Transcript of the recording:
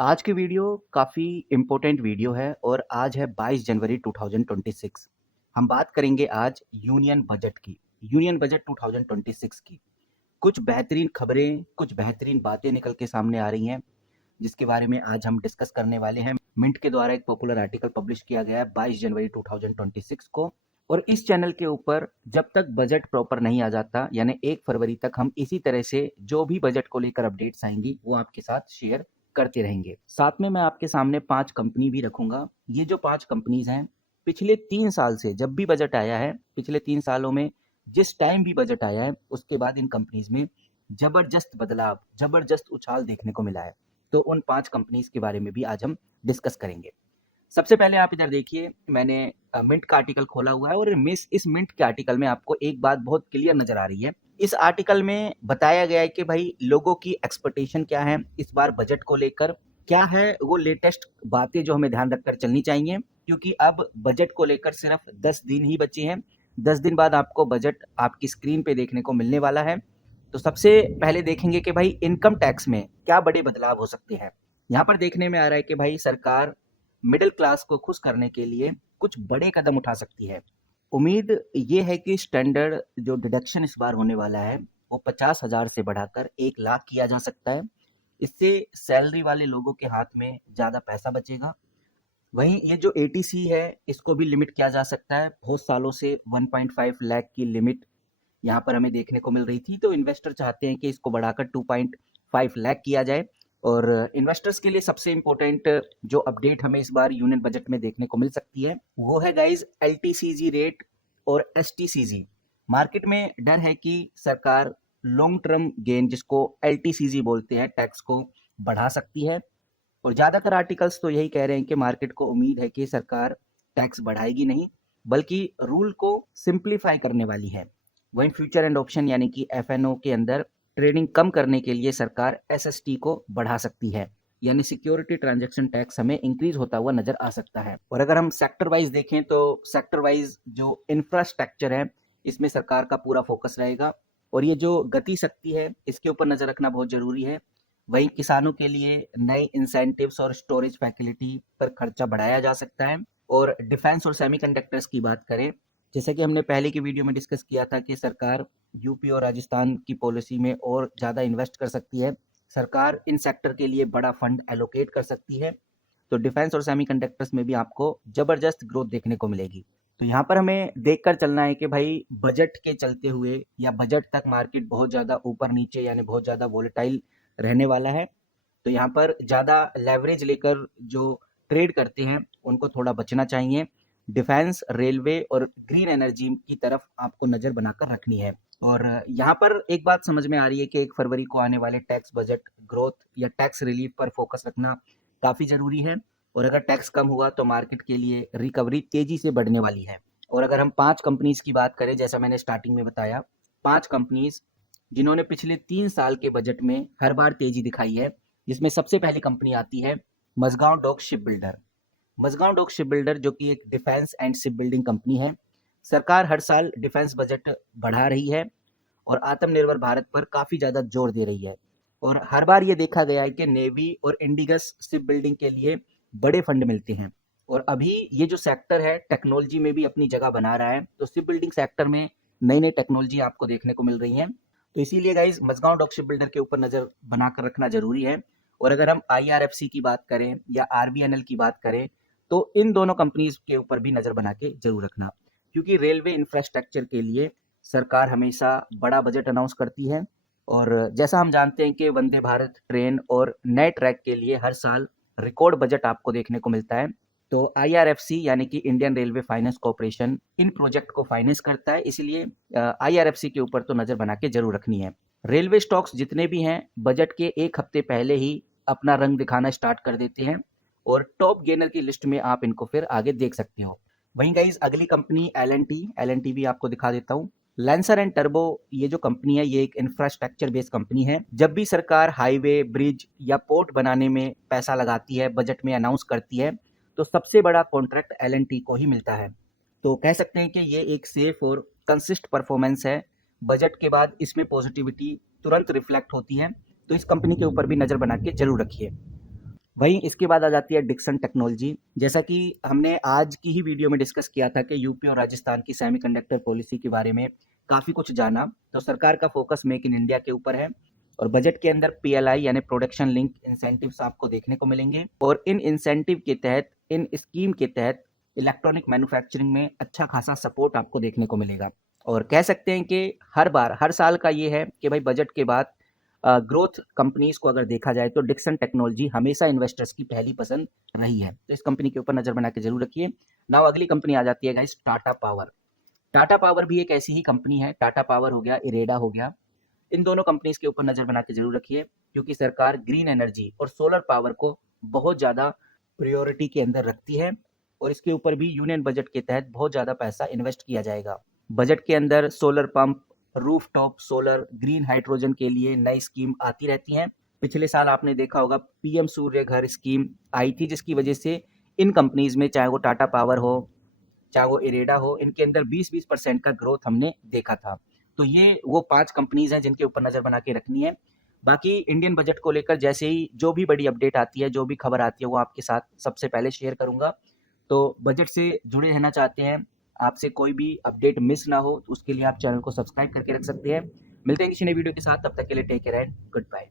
आज की वीडियो काफ़ी इम्पोर्टेंट वीडियो है और आज है 22 जनवरी 2026। हम बात करेंगे आज यूनियन बजट की, यूनियन बजट 2026 की। कुछ बेहतरीन खबरें, कुछ बेहतरीन बातें निकल के सामने आ रही हैं, जिसके बारे में आज हम डिस्कस करने वाले हैं। मिंट के द्वारा एक पॉपुलर आर्टिकल पब्लिश किया गया है 22 जनवरी 2026 को। और इस चैनल के ऊपर जब तक बजट प्रॉपर नहीं आ जाता, यानी 1 फरवरी तक, हम इसी तरह से जो भी बजट को लेकर अपडेट्स आएंगी वो आपके साथ शेयर करते रहेंगे। साथ में मैं आपके सामने 5 कंपनी भी रखूंगा। ये जो 5 कंपनीज हैं, पिछले 3 साल से जब भी बजट आया है, पिछले 3 सालों में जिस टाइम भी बजट आया है, उसके बाद इन कंपनीज में जबरदस्त बदलाव, जबरदस्त उछाल देखने को मिला है। तो उन 5 कंपनीज के बारे में भी आज हम डिस्कस करेंगे। सबसे पहले आप इधर देखिए, मैंने मिंट का आर्टिकल खोला हुआ है और इस मिंट के आर्टिकल में आपको एक बात बहुत क्लियर नजर आ रही है। इस आर्टिकल में बताया गया है कि भाई लोगों की एक्सपेक्टेशन क्या है इस बार बजट को लेकर, क्या है वो लेटेस्ट बातें जो हमें ध्यान रखकर चलनी चाहिए, क्योंकि अब बजट को लेकर सिर्फ 10 दिन ही बचे हैं। 10 दिन बाद आपको बजट आपकी स्क्रीन पे देखने को मिलने वाला है। तो सबसे पहले देखेंगे कि भाई इनकम टैक्स में क्या बड़े बदलाव हो सकते हैं। यहाँ पर देखने में आ रहा है कि भाई सरकार मिडिल क्लास को खुश करने के लिए कुछ बड़े कदम उठा सकती है। उम्मीद ये है कि स्टैंडर्ड जो डिडक्शन इस बार होने वाला है वो 50,000 से बढ़ाकर 1 लाख किया जा सकता है। इससे सैलरी वाले लोगों के हाथ में ज़्यादा पैसा बचेगा। वहीं ये जो एटीसी है इसको भी लिमिट किया जा सकता है। बहुत सालों से 1.5 लाख की लिमिट यहाँ पर हमें देखने को मिल रही थी, तो इन्वेस्टर चाहते हैं कि इसको बढ़ाकर 2.5 लाख किया जाए। और इन्वेस्टर्स के लिए सबसे इम्पोर्टेंट जो अपडेट हमें इस बार यूनियन बजट में देखने को मिल सकती है वो है गाइज एलटीसीजी रेट और एसटीसीजी। मार्केट में डर है कि सरकार लॉन्ग टर्म गेन, जिसको एलटीसीजी बोलते हैं, टैक्स को बढ़ा सकती है। और ज़्यादातर आर्टिकल्स तो यही कह रहे हैं कि मार्केट को उम्मीद है कि सरकार टैक्स बढ़ाएगी नहीं, बल्कि रूल को सिंप्लीफाई करने वाली है। वहीं फ्यूचर एंड ऑप्शन यानी कि एफएनओ के अंदर ट्रेडिंग कम करने के लिए सरकार एसएसटी को बढ़ा सकती है, यानी सिक्योरिटी ट्रांजैक्शन टैक्स हमें इंक्रीज होता हुआ नजर आ सकता है। और अगर हम सेक्टर वाइज देखें तो सेक्टर वाइज जो इंफ्रास्ट्रक्चर है इसमें सरकार का पूरा फोकस रहेगा। और ये जो गति शक्ति है इसके ऊपर नजर रखना बहुत जरूरी है। वहीं किसानों के लिए नए इंसेंटिव्स और स्टोरेज फैसिलिटी पर खर्चा बढ़ाया जा सकता है। और डिफेंस और सेमीकंडक्टर्स की बात करें, जैसे कि हमने पहले की वीडियो में डिस्कस किया था कि सरकार यूपी और राजस्थान की पॉलिसी में और ज़्यादा इन्वेस्ट कर सकती है। सरकार इन सेक्टर के लिए बड़ा फंड एलोकेट कर सकती है। तो डिफेंस और सेमीकंडक्टर्स में भी आपको ज़बरदस्त ग्रोथ देखने को मिलेगी। तो यहाँ पर हमें देखकर चलना है कि भाई बजट के चलते हुए या बजट तक मार्केट बहुत ज़्यादा ऊपर नीचे यानी बहुत ज़्यादा वोलेटाइल रहने वाला है। तो यहाँ पर ज़्यादा लेवरेज लेकर जो ट्रेड करते हैं उनको थोड़ा बचना चाहिए। डिफेंस, रेलवे और ग्रीन एनर्जी की तरफ आपको नज़र बनाकर रखनी है। और यहाँ पर एक बात समझ में आ रही है कि 1 फरवरी को आने वाले टैक्स बजट ग्रोथ या टैक्स रिलीफ पर फोकस रखना काफ़ी ज़रूरी है। और अगर टैक्स कम हुआ तो मार्केट के लिए रिकवरी तेज़ी से बढ़ने वाली है। और अगर हम 5 कंपनीज़ की बात करें, जैसा मैंने स्टार्टिंग में बताया, 5 कंपनीज़ जिन्होंने पिछले 3 साल के बजट में हर बार तेज़ी दिखाई है, जिसमें सबसे पहली कंपनी आती है मझगांव डॉक शिप बिल्डर। मझगांव डॉक शिप बिल्डर जो कि एक defence and ship building company है। सरकार हर साल डिफेंस बजट बढ़ा रही है और आत्मनिर्भर भारत पर काफ़ी ज़्यादा जोर दे रही है। और हर बार ये देखा गया है कि नेवी और इंडिगस शिप बिल्डिंग के लिए बड़े फंड मिलते हैं। और अभी ये जो सेक्टर है टेक्नोलॉजी में भी अपनी जगह बना रहा है, तो शिप बिल्डिंग सेक्टर में नई नई टेक्नोलॉजी आपको देखने को मिल रही है। तो इसीलिए गाइज मझगांव डॉक शिप बिल्डर के ऊपर नज़र बनाकर रखना जरूरी है। और अगर हम आईआरएफसी की बात करें या आरबीएनएल की बात करें, तो इन दोनों कंपनीज के ऊपर भी नज़र बना के जरूर रखना, क्योंकि रेलवे इंफ्रास्ट्रक्चर के लिए सरकार हमेशा बड़ा बजट अनाउंस करती है। और जैसा हम जानते हैं कि वंदे भारत ट्रेन और नए ट्रैक के लिए हर साल रिकॉर्ड बजट आपको देखने को मिलता है। तो आईआरएफसी यानी कि इंडियन रेलवे फाइनेंस कॉर्पोरेशन इन प्रोजेक्ट को फाइनेंस करता है, इसलिए आईआरएफसी के ऊपर तो नज़र बना के जरूर रखनी है। रेलवे स्टॉक्स जितने भी हैं बजट के 1 हफ्ते पहले ही अपना रंग दिखाना स्टार्ट कर देते हैं और टॉप गेनर की लिस्ट में आप इनको फिर आगे देख सकते हो। वहीं गाइज अगली कंपनी एल एन टी भी आपको दिखा देता हूँ। लैंसर एंड टर्बो ये जो कंपनी है ये एक इंफ्रास्ट्रक्चर बेस्ड कंपनी है। जब भी सरकार हाईवे, ब्रिज या पोर्ट बनाने में पैसा लगाती है, बजट में अनाउंस करती है, तो सबसे बड़ा कॉन्ट्रैक्ट एल को ही मिलता है। तो कह सकते हैं कि ये एक सेफ और कंसिस्ट परफॉर्मेंस है। बजट के बाद इसमें पॉजिटिविटी तुरंत रिफ्लेक्ट होती है। तो इस कंपनी के ऊपर भी नज़र बना के जरूर रखिए। वहीं इसके बाद आ जाती है डिक्सन टेक्नोलॉजी। जैसा कि हमने आज की ही वीडियो में डिस्कस किया था कि यूपी और राजस्थान की सेमीकंडक्टर पॉलिसी के बारे में काफ़ी कुछ जाना, तो सरकार का फोकस मेक इन इंडिया के ऊपर है और बजट के अंदर पीएलआई यानी प्रोडक्शन लिंक इंसेंटिव्स आपको देखने को मिलेंगे और इन इंसेंटिव के तहत, इन स्कीम के तहत इलेक्ट्रॉनिक मैन्युफैक्चरिंग में अच्छा खासा सपोर्ट आपको देखने को मिलेगा। और कह सकते हैं कि हर साल का ये है कि भाई बजट के बाद ग्रोथ कंपनीज को अगर देखा जाए तो डिक्सन टेक्नोलॉजी हमेशा इन्वेस्टर्स की पहली पसंद रही है, तो इस कंपनी के ऊपर नजर बना के जरूर रखिए। नाउ अगली कंपनी आ जाती है guys Tata power. Tata power भी एक ऐसी ही कंपनी है, टाटा पावर हो गया, इरेडा हो गया, इन दोनों कंपनीज के ऊपर नजर बना के जरूर रखिए क्योंकि सरकार ग्रीन एनर्जी और सोलर पावर को बहुत ज़्यादा प्रायोरिटी के अंदर रखती है और इसके ऊपर भी यूनियन बजट के तहत बहुत ज़्यादा पैसा इन्वेस्ट किया जाएगा। बजट के अंदर solar pump, rooftop solar, green hydrogen के लिए नई स्कीम आती रहती हैं। पिछले साल आपने देखा होगा पीएम सूर्य घर स्कीम आई थी जिसकी वजह से इन कंपनीज में, चाहे वो टाटा पावर हो चाहे वो इरेडा हो, इनके अंदर 20% का ग्रोथ हमने देखा था। तो ये वो 5 कंपनीज हैं जिनके ऊपर नज़र बना के रखनी है। बाकी इंडियन बजट को लेकर जैसे ही जो भी बड़ी अपडेट आती है, जो भी खबर आती है, वो आपके साथ सबसे पहले शेयर करूँगा। तो बजट से जुड़े रहना चाहते हैं, आपसे कोई भी अपडेट मिस ना हो, तो उसके लिए आप चैनल को सब्सक्राइब करके रख सकते हैं। मिलते हैं किसी नई वीडियो के साथ, तब तक के लिए take care and good bye.